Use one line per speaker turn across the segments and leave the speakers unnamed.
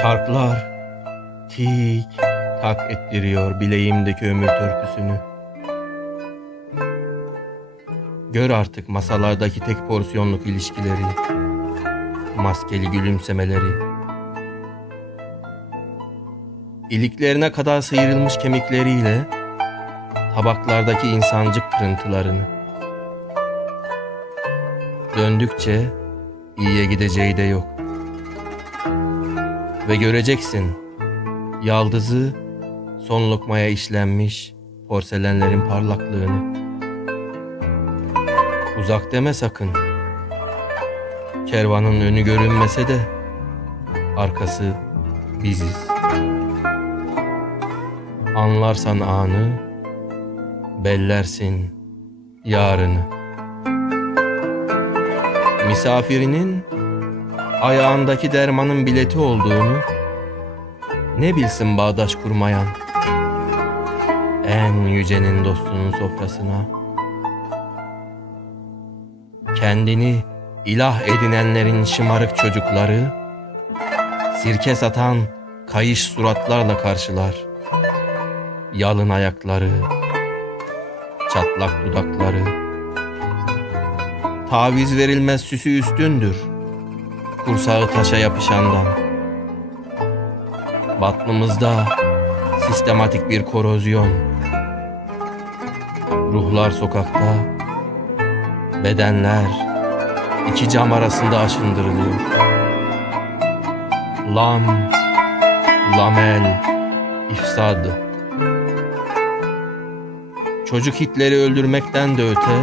Çarklar tik tak ettiriyor bileğimdeki ömür törpüsünü. Gör artık masalardaki tek porsiyonluk ilişkileri, maskeli gülümsemeleri, iliklerine kadar sıyrılmış kemikleriyle tabaklardaki insancık kırıntılarını. Döndükçe iyiye gideceği de yok. Ve göreceksin yaldızı son lokmaya işlenmiş porselenlerin parlaklığını. Uzak deme sakın. Kervanın önü görünmese de arkası biziz. Anlarsan anı, bellersin yarını. Misafirinin ayağındaki dermanın bileti olduğunu ne bilsin bağdaş kurmayan en yücenin dostunun sofrasına? Kendini ilah edinenlerin şımarık çocukları sirke satan kayış suratlarla karşılar. Yalın ayakları çatlak dudakları. Taviz verilmez süsü üstündür kursağı taşa yapışandan. Batnımızda sistematik bir korozyon. Ruhlar sokakta bedenler iki cam arasında aşındırılıyor. Lam lamel ifsad. Çocuk hitleri öldürmekten de öte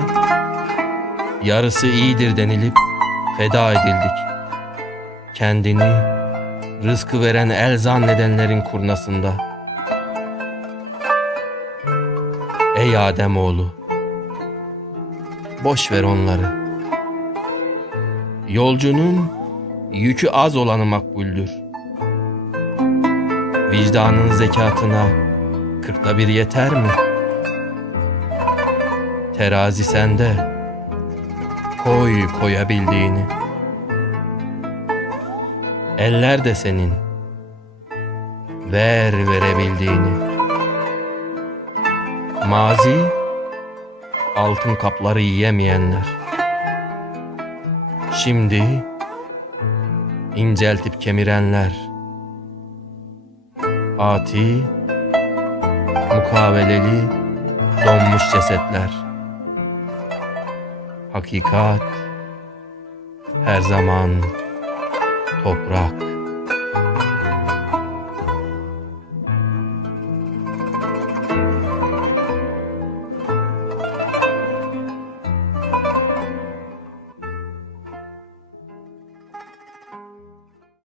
yarısı iyidir denilip feda edildik kendini rızkı veren el zannedenlerin kurnasında. Ey Ademoğlu, boş ver onları. Yolcunun yükü az olanı makbuldür. Vicdanın zekatına kırkta bir yeter mi? Terazi sende, koy koyabildiğini. Eller de senin. Ver verebildiğini. Mazi altın kapları yiyemeyenler. Şimdi inceltip kemirenler. Ati mukaveleli donmuş cesetler. Hakikat her zaman toprak.